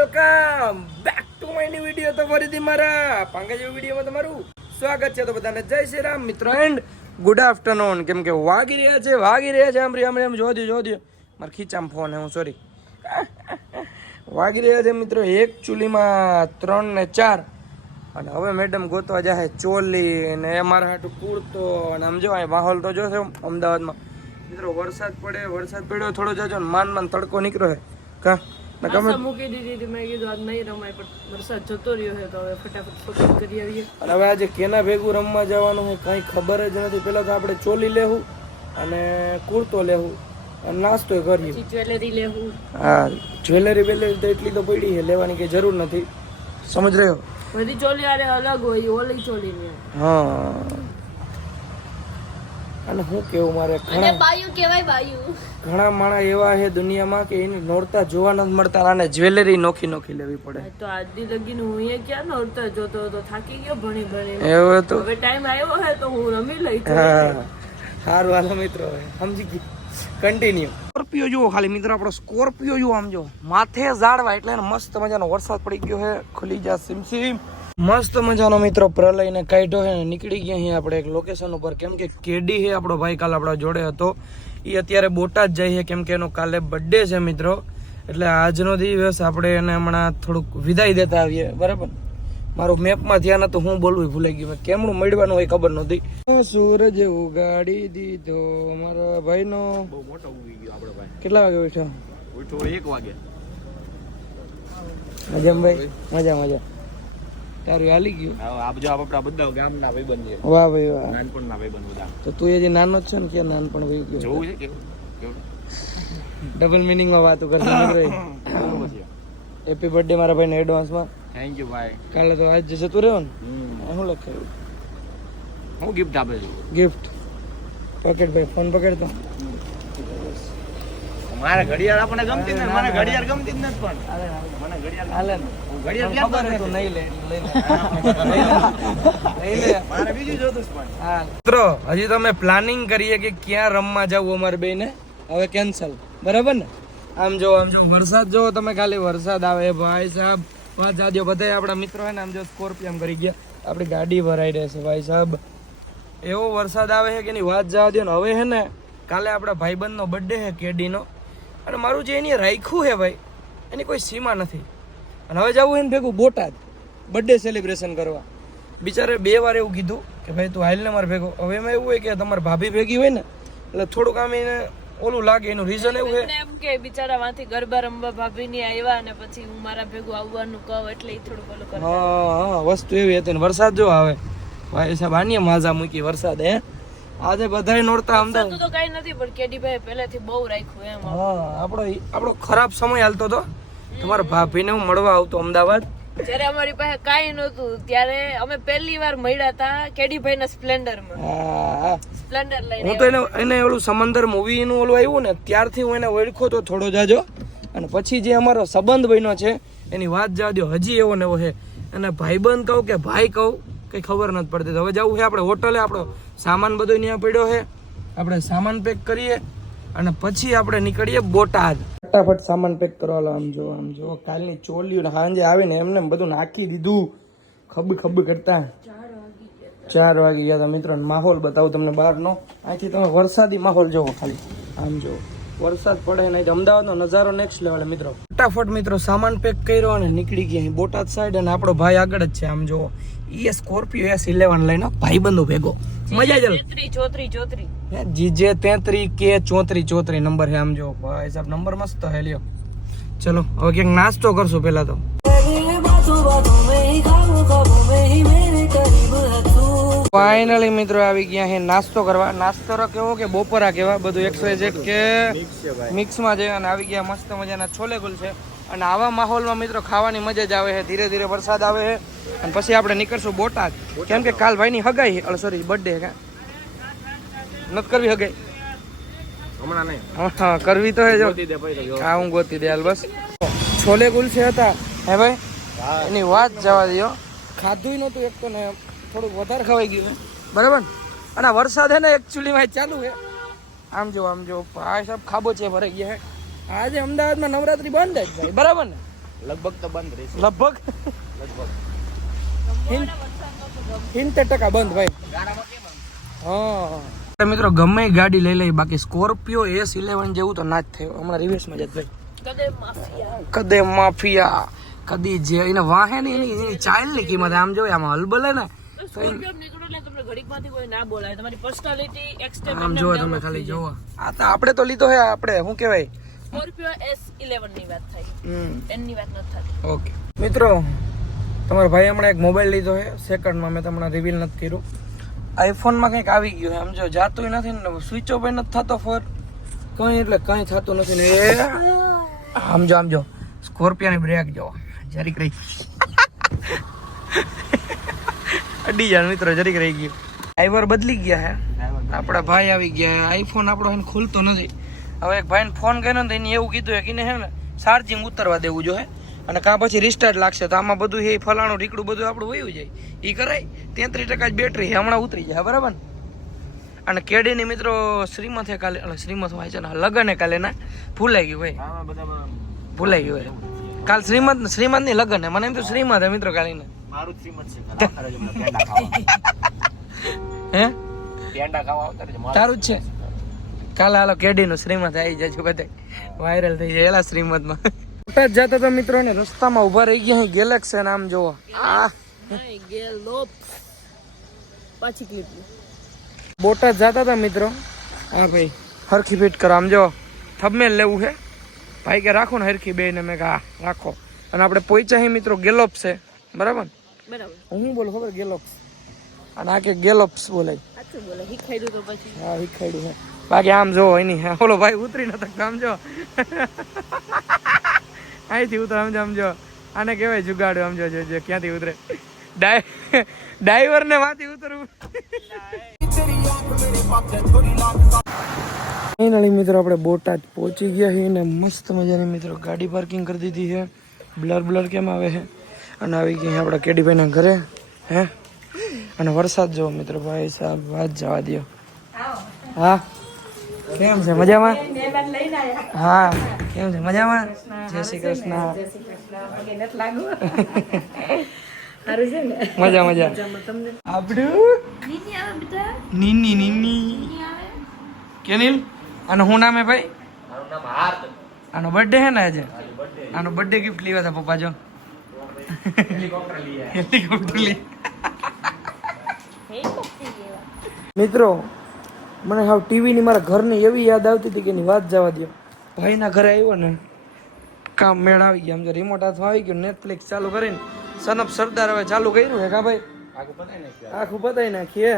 Welcome back to my new video. તો ફરીથી મારા પાંગા વિડિયોમાં તમારું સ્વાગત છે. તો બધાને જય શ્રી રામ મિત્રો એન્ડ ગુડ આફ્ટરનૂન. કેમ કે વાગી રહ્યા છે આમ જોજો મારા ખીચામાં ફોન હે હું સોરી વાગી રહ્યા છે મિત્રો એક ચૂલીમાં 3 ને 4 અને હવે મેડમ ગોતવા જાય ચોલી ને એ મારા હાટું કુર્તો અને આમ જો આ માહોલ તો જો છે અમદાવાદમાં મિત્રો વરસાદ પડ્યો થોડો જાજો ને માન તડકો નીકળ્યો છે કા આશા મૂકી દીધી મેં કીધું આજ નહીં રમાય પણ વરસાદ જતો રહ્યો છે તો હવે ફટાફટ શોપિંગ કરી આવીએ. અને હવે આજે કેના ભેગું રમવા જવાનું છે કઈ ખબર જ નથી. પેલા તો આપણે ચોલી લેવું અને કુર્તો લેવું અને નાસ્તો કરીએ, જ્વેલરી લેવું. હા જ્વેલરી તો એટલી તો પડી છે, લેવાની કઈ જરૂર નથી. સમજ રહ્યો? બધી ચોલી આરે અલગ હોય, ઓલી ચોલી ને હા. અને હું કેવું મારે ઘણા માણસ એવા છે દુનિયામાં કે એને નોરતા જોવા નથી મળતા અને જ્વેલરી નોખી લેવી પડે. તો આજની લગીને હું અહીંયા ક્યાં નોરતા જોતો હતો, થાકી ગયો ભણી એવું તો હવે ટાઈમ આવ્યો છે તો હું રમી લઈ. સારું હાલો મિત્રો સમજી ગઈ. કન્ટિન્યુ. સ્કોર્પિયો જુઓ ખાલી મિત્રો, આપણો સ્કોર્પિયો જુઓ આમ જો માથે ઝાડવા એટલે મસ્ત મજાનો વરસાદ પડી ગયો છે. ખુલી જા સિમસિમ મસ્ત મજાનો મિત્રો પ્રલય ને કાઢ્યો છે. નીકળી ગયા અહીં આપણે એક લોકેશન ઉપર. કેમ કે કેડી છે આપણો ભાઈ કાલ આપણા જોડે હતો, એ અત્યારે બોટાદ જાય છે કેમ કે એનો કાલે બર્થડે છે મિત્રો. એટલે આજનો દિવસ આપણે એને હમણાં થોડુંક વિદાય દેતા આવીએ. બરાબર? મારું મેપમાં ધ્યાન હતું, હું બોલવું ભૂલાઈ ગયું. કેમનું મળવાનું હોય ખબર નહોતી. સૂરજ ઉગાડી દીધો મારા ભાઈનો. બહુ મોટો ઉગી ગયો આપણો ભાઈ. કેટલા વાગે ઉઠ્યો? 1 વાગે. મજામાં ભાઈ? મજા તારું હાલી ગયું. આ જો આપણા બધા ગામના ભાઈબંધ છે. વાહ ભાઈ વાહ. નાનપણના ભાઈબંધ બધા. તો તું હજી નાનો જ છે ને? કે નાનપણ વહી ગયો? જોવું છે કેવું ડબલ મિનિંગમાં વાતો કરશે મિત્રો. હેપી બર્થડે મારા ભાઈને એડવાન્સમાં. થેન્ક યુ ભાઈ. કાલે તો આજ જતું રહ્યો ને, શું લખાયું? હું ગિફ્ટ આપે છું. ગિફ્ટ પકડ ભાઈ, ફોન પકડ તો. મારે ઘડિયાળ આપણને ગમતી નથી, મને ઘડિયાળ ગમતી જ નથી પણ મને ઘડિયાળ હાલે ને ઘડિયાળ ખબર કેમ હતું નહીં લે મારે બીજું જોતું છે પણ. હા મિત્રો હજી તો અમે પ્લાનિંગ કરીએ કે ક્યાં રમવા જવું અમારે બેને. હવે કેન્સલ. બરાબર ને? આમ જો વરસાદ જો તમે ખાલી વરસાદ આવે ભાઈ સાહેબ. પાંચ જાજો બધા આપણા મિત્રો હે ને આમ જો સ્કોર્પિયો કરી ગયા, આપણી ગાડી ભરાઈ રહેશે ભાઈ સાહેબ. એવો વરસાદ આવે છે કે એની વાત જવા દો ને. હવે હે ને કાલે આપણા ભાઈબંધનો બર્થડે છે કેડીનો, અને મારું જે એની રાખ્યું છે ભાઈ એની કોઈ સીમા નથી. અને હવે જવું એને ભેગું બોટાદ બર્થડે સેલિબ્રેશન કરવા. બિચારે 2 વાર એવું કીધું કે ભાઈ તું હાલ ને મારે ભેગો. હવે એમાં એવું હોય કે તમારી ભાભી ભેગી હોય ને એટલે થોડુંક આમ એને ઓલું લાગે. એનું રીઝન એવું છે એમ કે બિચારા માંથી ગરબા રમવા ભાભી ની આવ્યા અને પછી હું મારા ભેગું આવવાનું કહું એટલે થોડું ઓલું કરે. હા વસ્તુ એવી હતી ને વરસાદ જો આવે ભાઈ સાહેબ આની માજા મૂકી વરસાદ. હે આજે બધાય નોરતા અમદાવાદ તો કઈ નથી પણ કેડીભાઈ પહેલેથી બહુ રાખ્યું એમ. હા આપણો ખરાબ સમય હાલતો હતો. તમારા ભાભીને હું મળવા આવતો અમદાવાદ. જ્યારે અમારી પાસે કાંઈ નહોતું ત્યારે અમે પહેલી વાર મળ્યા હતા કેડીભાઈ ના સ્પ્લેન્ડરમાં. હા સ્પ્લેન્ડર લઈને હું તો એને ઓલું સમંદર મૂવી નું ઓલું આવ્યું ને ત્યારથી હું એને ઓળખ્યો તો થોડો જાજો. અને પછી જે અમારો સંબંધ બન્યો છે એની વાત જવા દો, હજી એવો ને એવો છે. અને ભાઈબંધ કહું કે ભાઈ કહું કઈ ખબર નથી પડતી. હવે જવું છે આપણે હોટલે, આપણો સામાન બધો ત્યાં પડ્યો છે, આપણે સામાન પેક કરીએ અને પછી આપણે નીકળીએ બોટાદ. ફટાફટ સામાન પેક કરવા. આમ જો કાલની ચોલીઓ સાંજે આવીને એમને બધું નાખી દીધું ખબ કરતા. 4 વાગી ગયા હતા મિત્રો. માહોલ બતાવું તમને બહારનો. અહીંથી તમે વરસાદી માહોલ જોવો ખાલી. આમ જો વરસાદ પડે ને અમદાવાદનો નજારો નેક્સ્ટ લેવલ મિત્રો. ફટાફટ મિત્રો સામાન પેક કર્યો અને નીકળી ગયા અહીં બોટાદ સાઈડ. અને આપણો ભાઈ આગળ જ છે. આમ જો એ સ્કોર્પિયો S11 લઈને ભાઈબંધો ભેગો. મજા જ 34 GJ 33K 34 નંબર છે. આમ જો ભાઈ સાહેબ નંબર મસ્ત હે. લ્યો ચલો હવે ક્યાંક નાસ્તો કરશું પેલા તો. ફાઇનલી મિત્રો આવી ગયા છે નાસ્તો કરવા. નાસ્તો કેવો કે બપોરા કેવા બધું XYZ કે મિક્સમાં છે. અને આવી ગયા મસ્ત મજાના છોલે કુલચે. અને આવા માહોલમાં મિત્રો ખાવાની મજા જ આવે છે. ધીરે ધીરે વરસાદ આવે છે અને પછી આપણે નીકળશું બોટાદ. કેમ કે કાલ ભાઈની હગાઈ સોરી બર્થડે છે. નથી કરવી હગાઈ હમણાં નહીં. હા કરવી તો હે. જો હા હું ગોતી દે હાલ બસ. છોલે કુલચે હતા હે ભાઈ, એની વાત જવા દો. ખાધું નહોતું એક તો ને થોડુંક વધારે ખવાઈ ગયું. બરાબર. અને વરસાદ હે ને એકચ્યુઅલીમાં ચાલુ છે. આમ જો ભાઈ સાહેબ ખાબો છે ભરાઈ ગયા. આજે અમદાવાદમાં નવરાત્રી બંધ જ ભાઈ. બરાબર ને? લગભગ તો બંધ રહેશે લગભગ લગભગ 70% બંધ ભાઈ. હા મિત્રો ગમે એ ગાડી લઈ લઈ, બાકી સ્કોર્પિયો S11 જેવું તો ના જ થયું. હમણાં રિવર્સમાં જ ભાઈ. કદે માફિયા કદી જે એને વાહે ને એની ચાઇલ્ડ ની કિંમત આમ જો આમાં હલબલે ને આમ જો તમે ખાલી જોવો. આ તો આપણે તો લીધો હે, આપણે શું કહેવાય સ્કોર્પિયો S11 ની વાત થાય, એની વાત નથી થતી. ઓકે મિત્રો, તમારો ભાઈ હમણાં એક મોબાઈલ લીધો છે સેકન્ડમાં, મેં તમને રિવીલ નથી કર્યું. આઈફોનમાં કંઈક આવી ગયું છે, સમજો જાતું નથી ને, સ્વિચ ઓફ નથી થતો ફોન કંઈ, એટલે કંઈ થતું નથી ને. એ સમજો સ્કોર્પિયોની બ્રેક જો જરીક રહી અડી જાય મિત્રો, જરીક રહી ગયું. ડ્રાઈવર બદલી ગયા હે, આપણા ભાઈ આવી ગયા. આઈફોન આપણો એને ખુલતો નથી. હવે એક ભાઈને ફોન કર્યો ને એને એવું કીધું કે એને હે ને ચાર્જિંગ ઉતરવા દેવું જોઈએ, અને કાં પછી રિસ્ટાર્ટ લાગશે. તો આમાં બધું એ ફલાણું રીકડું બધું આપણું વયું જાય, એ કરાય. 33% જ બેટરી હમણાં ઉતરી જાય, બરાબર ને. અને કેડીની મિત્રો શ્રીમથે કાલે, શ્રીમથ હોય છે ને લગન કાલે ના ભૂલાઈ ગયું ભાઈ, ભૂલાઈ ગયું ભાઈ. કાલ શ્રીમંત ની લગન હે, મને એમ તો શ્રીમત હે મિત્રો કાલે ને. મારું શ્રીમત છે પેંડા ખાવા હે પેંડા ખાવા આવતા રહેજો. તારું જ છે. કાલે હાલો કેડી નું શ્રીમત આવી જાય, બધા વાયરલ થઈ જાય એલા શ્રીમત માં. બોટાદ જતા હતા મિત્રો ને રસ્તામાં ઉભા રહી ગયા ગેલેક્સી, નામ જોવો. પાછી ક્લિપ બોટાદ જતા હતા મિત્રો. હા ભાઈ હરખી ફિટ કરો, આમ જો થંબનેલ લેવું છે ભાઈ કે રાખો ને હરખી બે ને. મેં કહા રાખો. અને આપણે પહોંચ્યા મિત્રો ગેલોપ્સ છે, બરાબર. હું બોલું ખબર ગેલોપ્સ, અને આ કે ગેલોપ્સ બોલાય. હા શીખાડ્યું છે, બાકી આમ જો એની ઓલો ભાઈ ઉતરી નતો આમ જો અહીંથી ઉતર આમ જો આને કહેવાય જુગાડો. આમ જો ક્યાંથી ઉતરે ડાઈવર ને માંથી ઉતરવું. ફાઇનલી મિત્રો આપણે બોટાદ પહોંચી ગયા છીએ ને મસ્ત મજાની મિત્રો ગાડી પાર્કિંગ કરી દીધી છે. બ્લર કેમ આવે છે. અને આવી ગયા આપણા કેડીભાઈના ઘરે હે. અને વરસાદ જો મિત્રો, ભાઈ સાહેબ વાત જવા દો. હા કેમ છે, મજામાં? હા કેમ છે, મજામાં? જય શ્રી કૃષ્ણ. મજા આપણું નીની કેનિલ. અને હું નામ હે ભાઈ? આનો બર્થડે હે ને આજે. આનો બર્થડે ગિફ્ટ લીધા હતા પપ્પા જો. હેલિકોપ્ટર લી મિત્રો. મને હાવ ટીવી ની મારા ઘરની એવી યાદ આવતી હતી કે એની વાત જવા દો. ભાઈના ઘરે આવ્યો ને કામ મેળ આવી ગયા. આમ જો રિમોટ હાથમાં આવી ગયો, નેટફ્લિક્સ ચાલુ કરીને સનપ સરદાર હવે ચાલુ કર્યું હે કા ભાઈ, આખું બતાવી નાખીએ.